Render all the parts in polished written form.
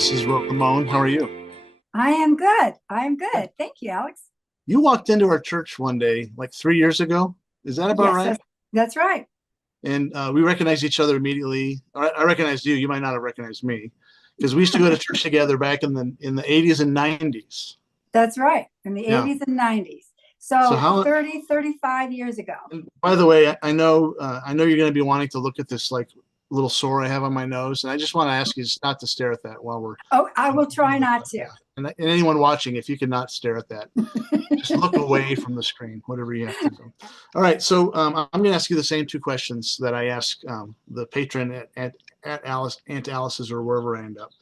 Mrs. Ramon. How are you? I am good. I am good. Thank you, Alex. You walked into our church one day, like 3 years ago. Is that about Yes, right? that's right. And we recognized each other immediately. I recognized you. You might not have recognized me because we used to go to church together back in the 80s and 90s. That's right. In the Yeah. 80s and 90s. So So how? 35 years ago. And by the way, I know you're going to be wanting to look at this like little sore I have on my nose, and I just want to ask you just not to stare at that while we're. Oh, I will try not to. Yeah. And anyone watching, if you cannot stare at that, just look away from the screen, whatever you have to do. All right, so I'm going to ask you the same two questions that I ask the patron at Aunt Alice's or wherever I end up.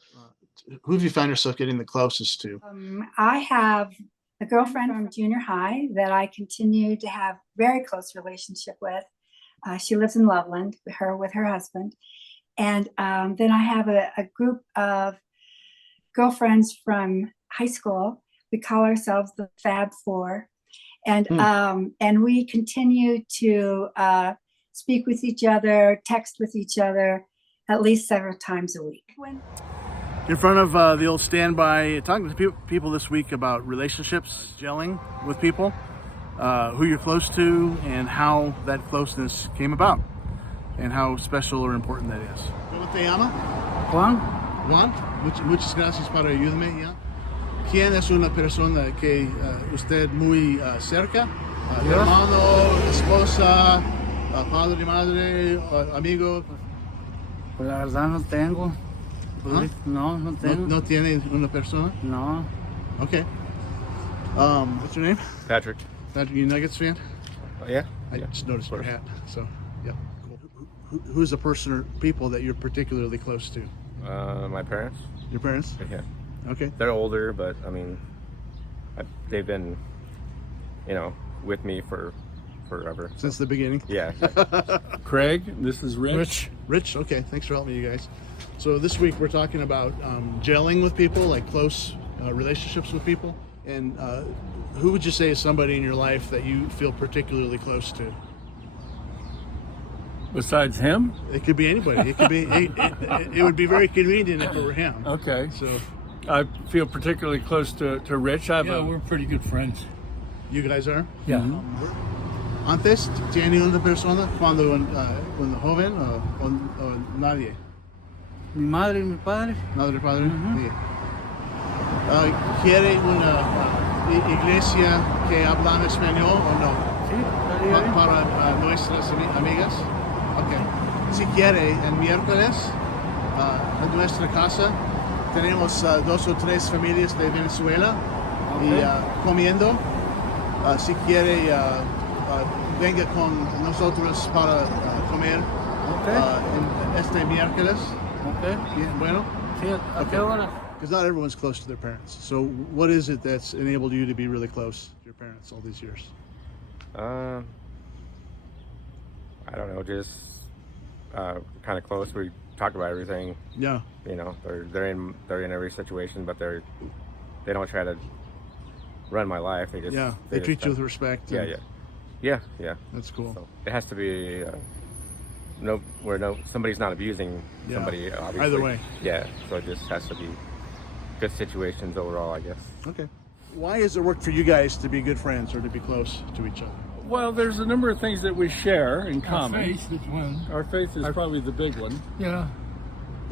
Who have you found yourself getting the closest to? I have a girlfriend from junior high that I continue to have very close relationship with. She lives in Loveland, with her husband. And then I have a group of girlfriends from high school. We call ourselves the Fab Four, and we continue to speak with each other, text with each other, at least several times a week. In front of the old standby, talking to people this week about relationships, gelling with people, who you're close to, and how that closeness came about, and how special or important that is. ¿Cómo te llama? Juan, Juan, muchas gracias para ayudarme. ¿Ya? ¿Quién es una persona que usted muy cerca? Yo. Hermano, esposa, padre, madre, amigo. pues la verdad no tengo. Huh? No, no No, tengo. no tiene una persona? No. Okay. What's your name? Patrick. Patrick, you Nuggets fan? Yeah. I Yeah. just noticed your hat. So, yeah. Cool. Who's the person or people that you're particularly close to? My parents. Your parents? Yeah. Okay. They're older, but I mean, they've been, with me for forever. Since the beginning? Yeah. Craig, this is Rich. Rich, okay. Thanks for helping me, you guys. So this week we're talking about gelling with people, like close relationships with people. And who would you say is somebody in your life that you feel particularly close to? Besides him? It could be anybody. It could be. It would be very convenient if it were him. Okay. So I feel particularly close to Rich. We're pretty good friends. you guys are. Yeah. Antes tiene una persona cuando joven o nadie. Mi madre y mi padre. Madre, padre. Sí. ¿Quiere una iglesia que habla español o no? Sí, estaría bien. Para nuestras amigas. Okay. Si quiere, el miércoles en nuestra casa tenemos 2 o 3 familias de Venezuela y comiendo. Si quiere, venga con nosotros para comer este miércoles. Okay. Bien, bueno. Sí, ¿a qué hora? Because not everyone's close to their parents. So what is it that's enabled you to be really close to your parents all these years? I don't know, just kind of close. We talk about everything. Yeah. They're in every situation, but they don't try to run my life. They just They treat just you with respect. Yeah, and yeah. That's cool. So it has to be somebody's not abusing somebody. Obviously. Either way. Yeah. So it just has to be good situations overall, I guess. Okay. Why does it work for you guys to be good friends or to be close to each other? Well, there's a number of things that we share in common. Faith is one. Our faith is probably the big one. Yeah.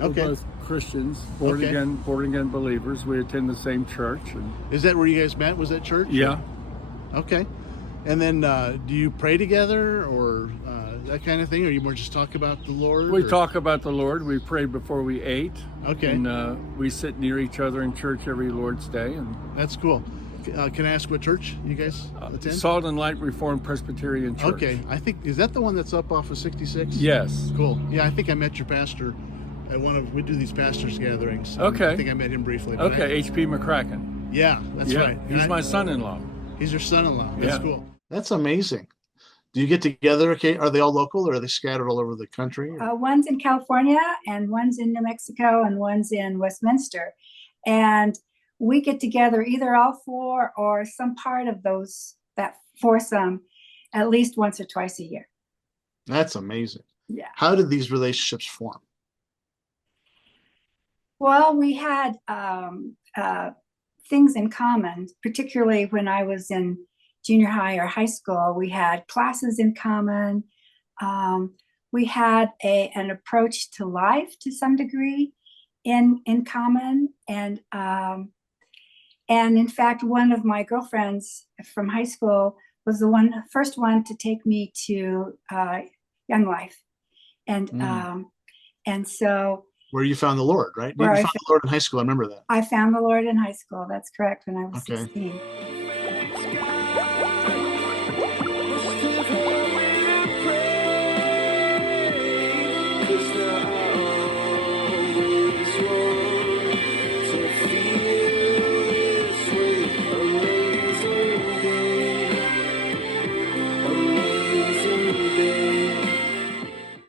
Okay. We're both Christians, born again believers. We attend the same church. And Is that where you guys met? Was that church? yeah. Okay. And then do you pray together or that kind of thing? Or you more just talk about the Lord? We or? talk about the Lord. We pray before we ate. Okay. And we sit near each other in church every Lord's Day. And That's cool. Can I ask what church you guys attend? Salt and Light Reformed Presbyterian Church. Okay. I think, is that the one that's up off of 66? Yes. Cool. Yeah, I think I met your pastor at we do these pastors gatherings. Okay. I think I met him briefly. but Okay, H.P. McCracken. yeah, that's Yeah, right. he's my son-in-law. He's your son-in-law. That's Yeah. cool. That's amazing. Do you get together? Okay, are they all local or are they scattered all over the country? One's in California, and one's in New Mexico, and one's in Westminster. And we get together, either all four or some part of that foursome, at least once or twice a year. That's amazing. Yeah. How did these relationships form? Well, we had things in common, particularly when I was in junior high or high school. We had classes in common. We had an approach to life to some degree in common. And in fact, one of my girlfriends from high school was the first one to take me to Young Life. And so Where you found the Lord, right? You Where I found the Lord in high school. I remember that. I found the Lord in high school. That's correct, when I was Okay. 16.